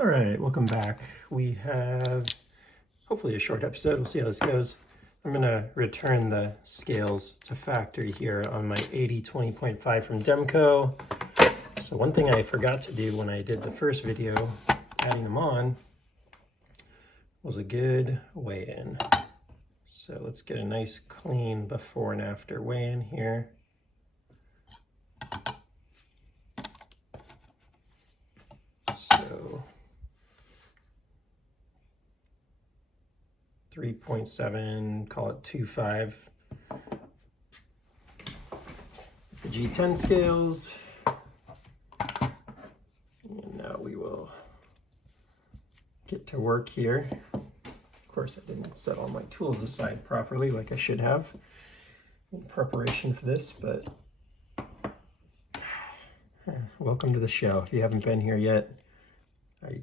All right, welcome back. We have hopefully a short episode. We'll see how this goes. I'm going to return the scales to factory here on my 80/20.5 from Demko. So one thing I forgot to do when I did the first video, adding them on, was a good weigh-in. So let's get a nice clean before and after weigh-in here. So 3.7, call it 2.5. The G10 scales. And now we will get to work here. Of course, I didn't set all my tools aside properly like I should have in preparation for this, but welcome to the show. If you haven't been here yet, I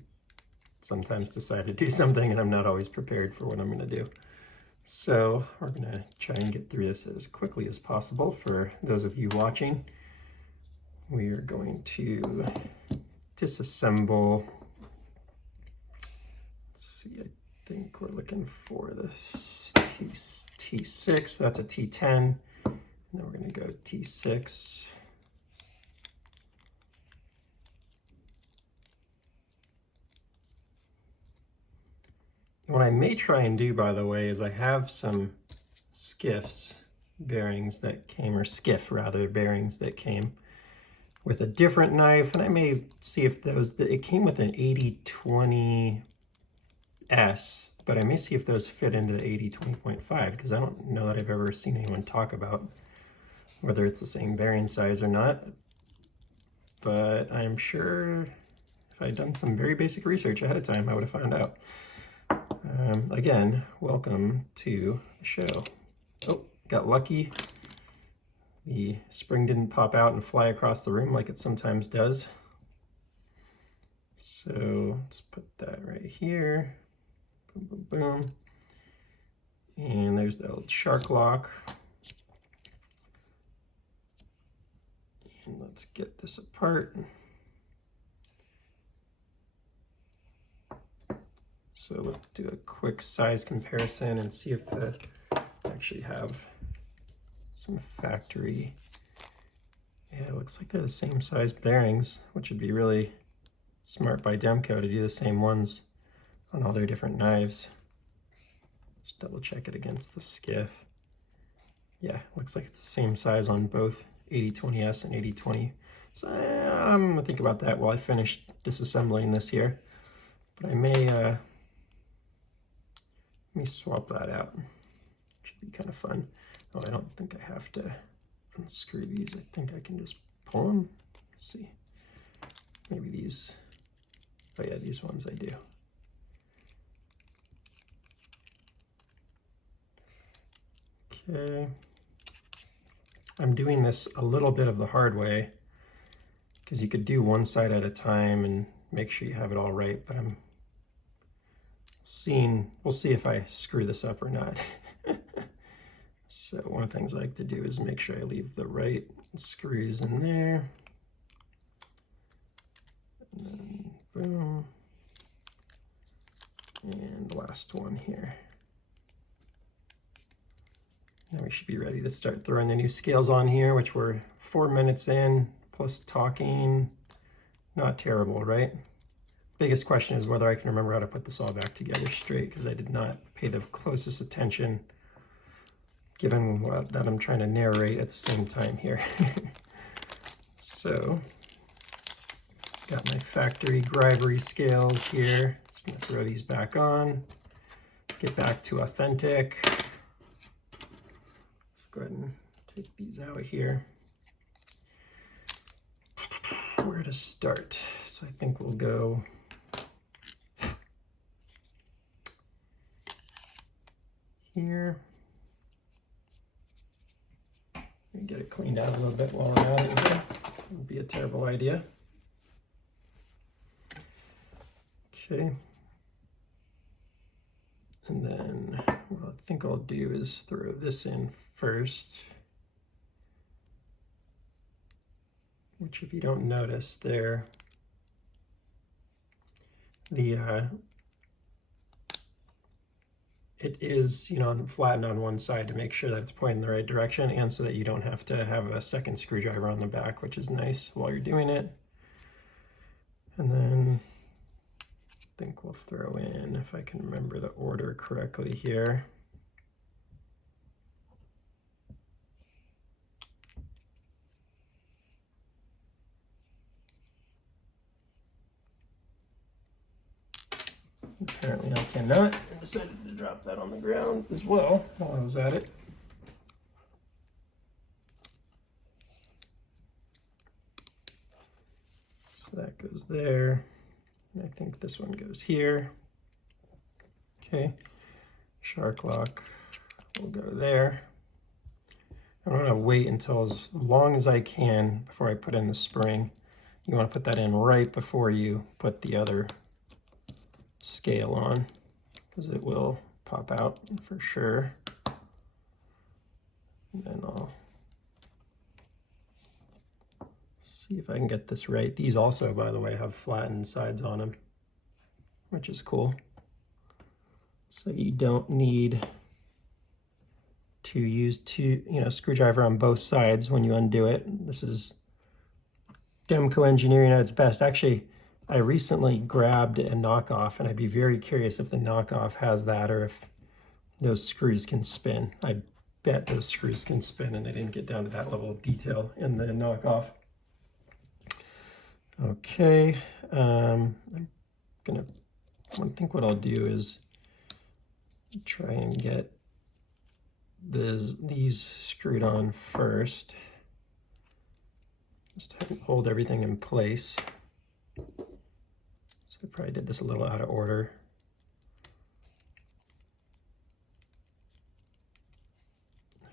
sometimes decide to do something and I'm not always prepared for what I'm going to do. So we're going to try and get through this as quickly as possible for those of you watching. We are going to disassemble. Let's see, I think we're looking for this T6. That's a T10. And then we're going to go T6. What I may try and do, by the way, is I have some skiffs bearings that came, or skiff rather, bearings that came with a different knife, and I may see if those, it came with an 80/20S, but I may see if those fit into the 80/20.5, because I don't know that I've ever seen anyone talk about whether it's the same bearing size or not, but I'm sure if I'd done some very basic research ahead of time, I would have found out. Again, welcome to the show. Oh, got lucky. The spring didn't pop out and fly across the room like it sometimes does. So let's put that right here. Boom, boom, boom. And there's the old shark lock. And let's get this apart. So let's do a quick size comparison and see if they actually have some factory. Yeah, it looks like they're the same size bearings, which would be really smart by Demko to do the same ones on all their different knives. Just double check it against the skiff. Yeah, looks like it's the same size on both 80/20S and 80/20. So I'm gonna think about that while I finish disassembling this here. But I may let me swap that out. Should be kind of fun. Oh, I don't think I have to unscrew these. I think I can just pull them. Let's see. Maybe these. Oh yeah, these ones I do. Okay. I'm doing this a little bit of the hard way because you could do one side at a time and make sure you have it all right, but we'll see if I screw this up or not. So one of the things I like to do is make sure I leave the right screws in there. And then boom. And last one here. And we should be ready to start throwing the new scales on here, which we're 4 minutes in, plus talking. Not terrible, right? Biggest question is whether I can remember how to put this all back together straight, because I did not pay the closest attention given that I'm trying to narrate at the same time here. So, got my factory Grivory scales here. Just gonna throw these back on, get back to authentic. Let's go ahead and take these out here. Where to start? So I think we'll go here. Get it cleaned out a little bit while we're at it here. Wouldn't be a terrible idea. Okay. And then what I think I'll do is throw this in first, which if you don't notice there, it is, you know, flattened on one side to make sure that it's pointing in the right direction, and so that you don't have to have a second screwdriver on the back, which is nice while you're doing it. And then I think we'll throw in, if I can remember the order correctly here, apparently I cannot, and decided to drop that on the ground as well while I was at it. So that goes there, and I think this one goes here. Okay, shark lock will go there. I'm gonna wait until as long as I can before I put in the spring. You wanna put that in right before you put the other scale on, because it will pop out for sure. And then I'll see if I can get this right. These also, by the way, have flattened sides on them, which is cool. So you don't need to use screwdriver on both sides when you undo it. This is Demko engineering at its best. Actually, I recently grabbed a knockoff, and I'd be very curious if the knockoff has that, or if those screws can spin. I bet those screws can spin, and I didn't get down to that level of detail in the knockoff. Okay, I think what I'll do is try and get these screwed on first. Just hold everything in place. So I probably did this a little out of order.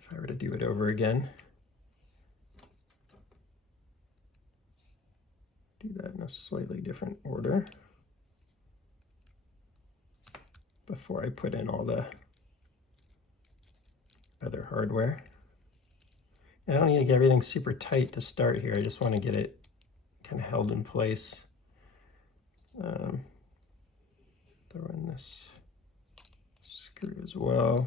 If I were to do it over again, do that in a slightly different order before I put in all the other hardware. And I don't need to get everything super tight to start here. I just want to get it kind of held in place. Throw in this screw as well.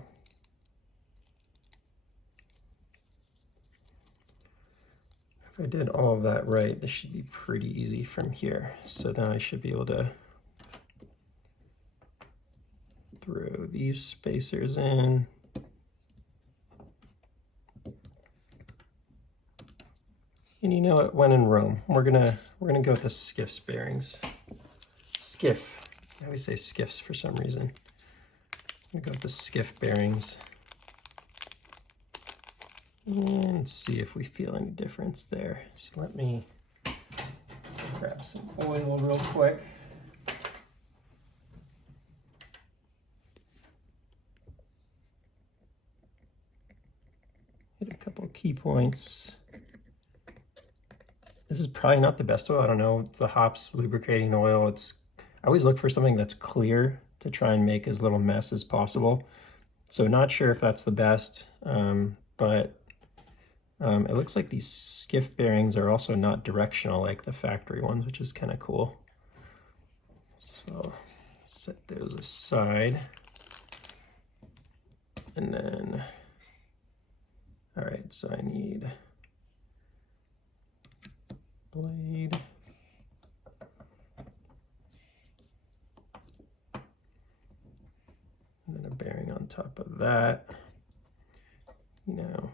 If I did all of that right, this should be pretty easy from here. So then I should be able to throw these spacers in. And you know what, when in Rome, we're gonna go with the skiffs bearings. Skiff, I always say skiffs for some reason. I'm gonna go with the skiff bearings and see if we feel any difference there. So let me grab some oil real quick. Hit a couple key points. This is probably not the best oil. I don't know. It's the hops lubricating oil. I always look for something that's clear to try and make as little mess as possible. So not sure if that's the best, but it looks like these skiff bearings are also not directional like the factory ones, which is kind of cool. So set those aside. And then, all right, so I need blade. And then a bearing on top of that. You know,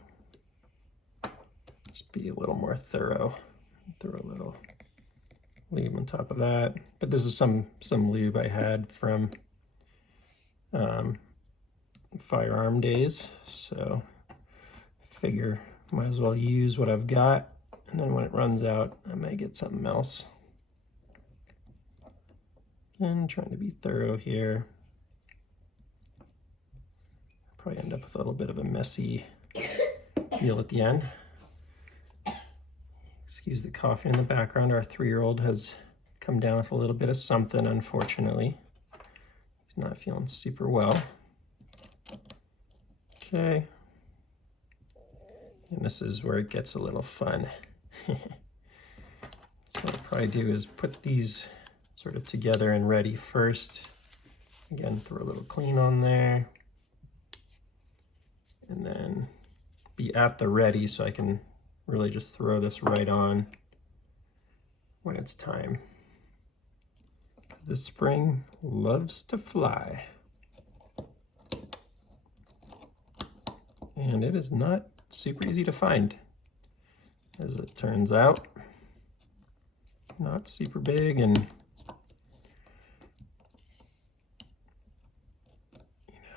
just be a little more thorough. Throw a little lube on top of that. But this is some lube I had from firearm days, so figure might as well use what I've got. And then when it runs out, I may get something else. Again, trying to be thorough here. Probably end up with a little bit of a messy deal at the end. Excuse the coughing in the background. Our 3-year-old has come down with a little bit of something, unfortunately. He's not feeling super well. Okay. And this is where it gets a little fun. So what I'll probably do is put these sort of together and ready first. Again, throw a little clean on there. And then be at the ready so I can really just throw this right on when it's time. The spring loves to fly. And it is not super easy to find, as it turns out. Not super big, and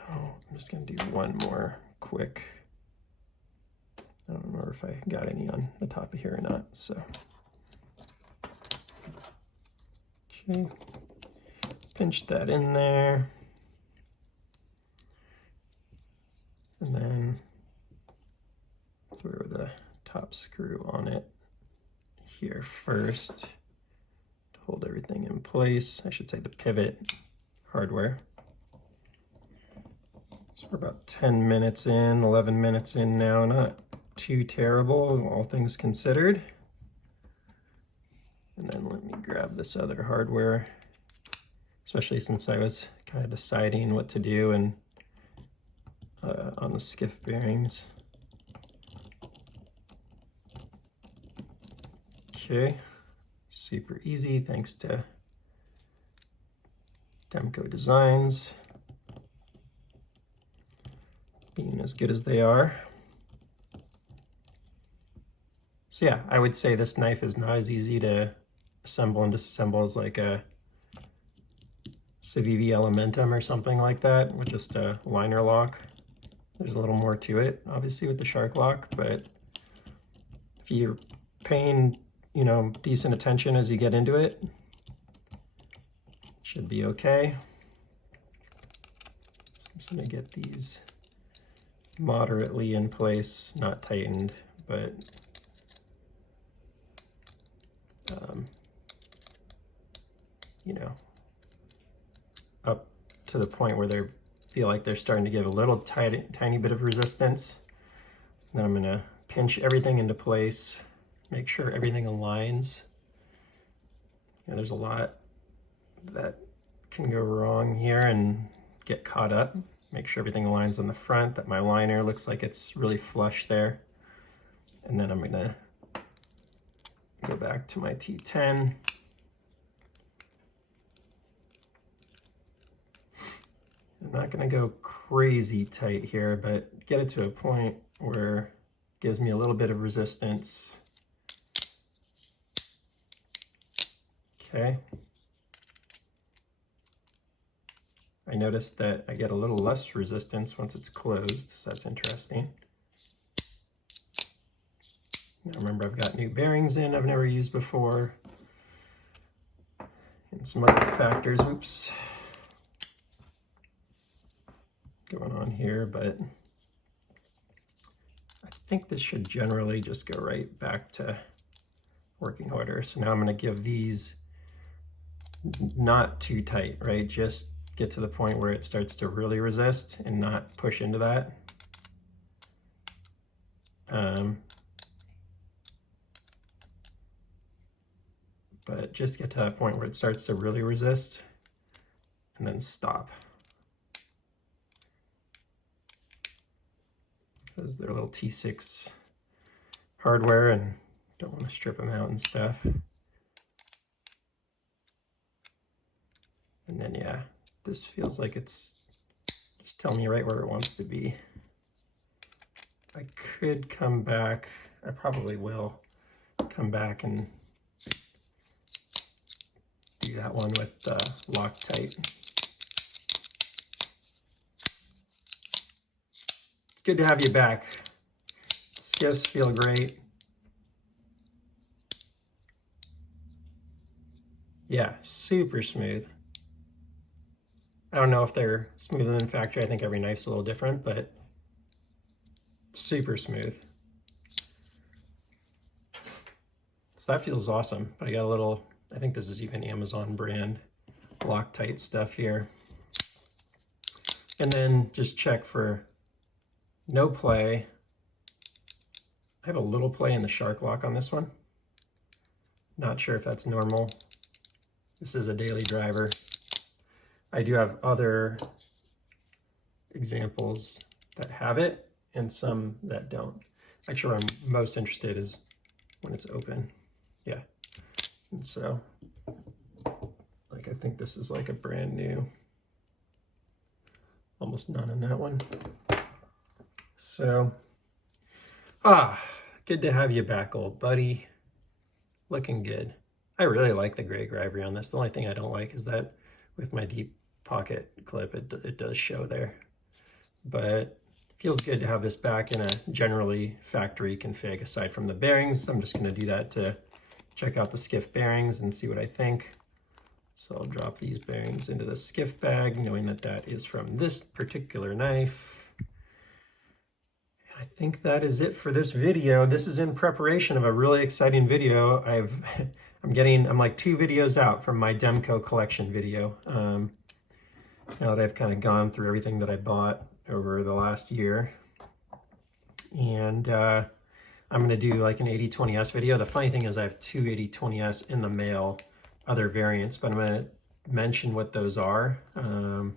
I'm just gonna do one more quick. I don't remember if I got any on the top of here or not, so. Okay, pinch that in there. And then throw the top screw on it here first to hold everything in place. I should say the pivot hardware. So we're about 10 minutes in, 11 minutes in now, not too terrible, all things considered. And then let me grab this other hardware, especially since I was kind of deciding what to do and on the skiff bearings. Okay, super easy thanks to Demko Designs being as good as they are. So yeah, I would say this knife is not as easy to assemble and disassemble as like a Civivi Elementum or something like that with just a liner lock. There's a little more to it, obviously, with the shark lock, but if you're paying, decent attention as you get into it, should be okay. So I'm just gonna get these moderately in place, not tightened, but up to the point where they feel like they're starting to give a little tiny bit of resistance. Then I'm gonna pinch everything into place, make sure everything aligns. There's a lot that can go wrong here and get caught up. Make sure everything aligns on the front, that my liner looks like it's really flush there. And then I'm gonna go back to my T10. I'm not gonna go crazy tight here, but get it to a point where it gives me a little bit of resistance. Okay. I noticed that I get a little less resistance once it's closed, so that's interesting. Now remember, I've got new bearings in I've never used before, and some other factors, oops, going on here, but I think this should generally just go right back to working order. So now I'm going to give these not too tight, right? Just get to the point where it starts to really resist and not push into that. But just get to that point where it starts to really resist and then stop. Because they're little T6 hardware and don't want to strip them out and stuff. And then yeah, this feels like it's just telling me right where it wants to be. I could come back, I probably will come back and do that one with Loctite. It's good to have you back. Skiffs feel great. Yeah, super smooth. I don't know if they're smoother than factory. I think every knife's a little different, but super smooth. So that feels awesome. But I got a little, I think this is even Amazon brand Loctite stuff here. And then just check for no play. I have a little play in the shark lock on this one. Not sure if that's normal. This is a daily driver. I do have other examples that have it and some that don't. Actually, where I'm most interested is when it's open. Yeah. And so, like, I think this is like a brand new, almost none in that one. So, good to have you back, old buddy. Looking good. I really like the gray Grivory on this. The only thing I don't like is that with my deep pocket clip, it does show there. But it feels good to have this back in a generally factory config aside from the bearings. I'm just going to do that to check out the skiff bearings and see what I think. So I'll drop these bearings into the skiff bag, knowing that that is from this particular knife. I think that is it for this video. This is in preparation of a really exciting video. I'm like 2 videos out from my Demko collection video. Now that I've kind of gone through everything that I bought over the last year. And I'm going to do like an 80/20S video. The funny thing is I have 2 80/20S in the mail, other variants, but I'm going to mention what those are. And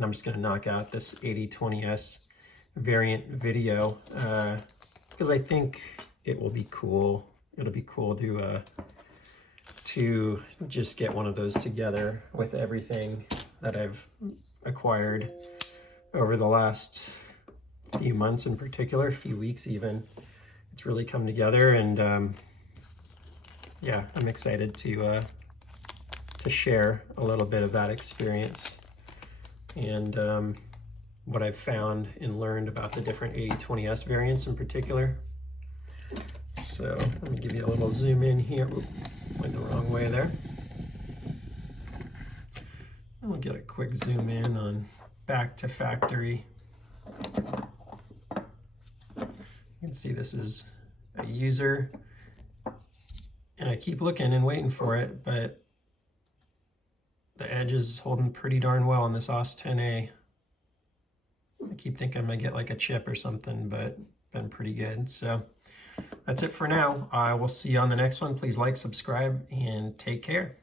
I'm just going to knock out this 80/20S variant video because I think it will be cool. It'll be cool to just get one of those together with everything that I've acquired over the last few months, in particular, few weeks even. It's really come together, and yeah, I'm excited to share a little bit of that experience and what I've found and learned about the different 80/20S variants in particular. So let me give you a little zoom in here. Oop, went the wrong way there. I'll get a quick zoom in on back to factory. You can see this is a user, and I keep looking and waiting for it, but the edge is holding pretty darn well on this AUS 10A. I keep thinking I'm gonna get like a chip or something, but been pretty good. So that's it for now. I will see you on the next one. Please like, subscribe, and take care.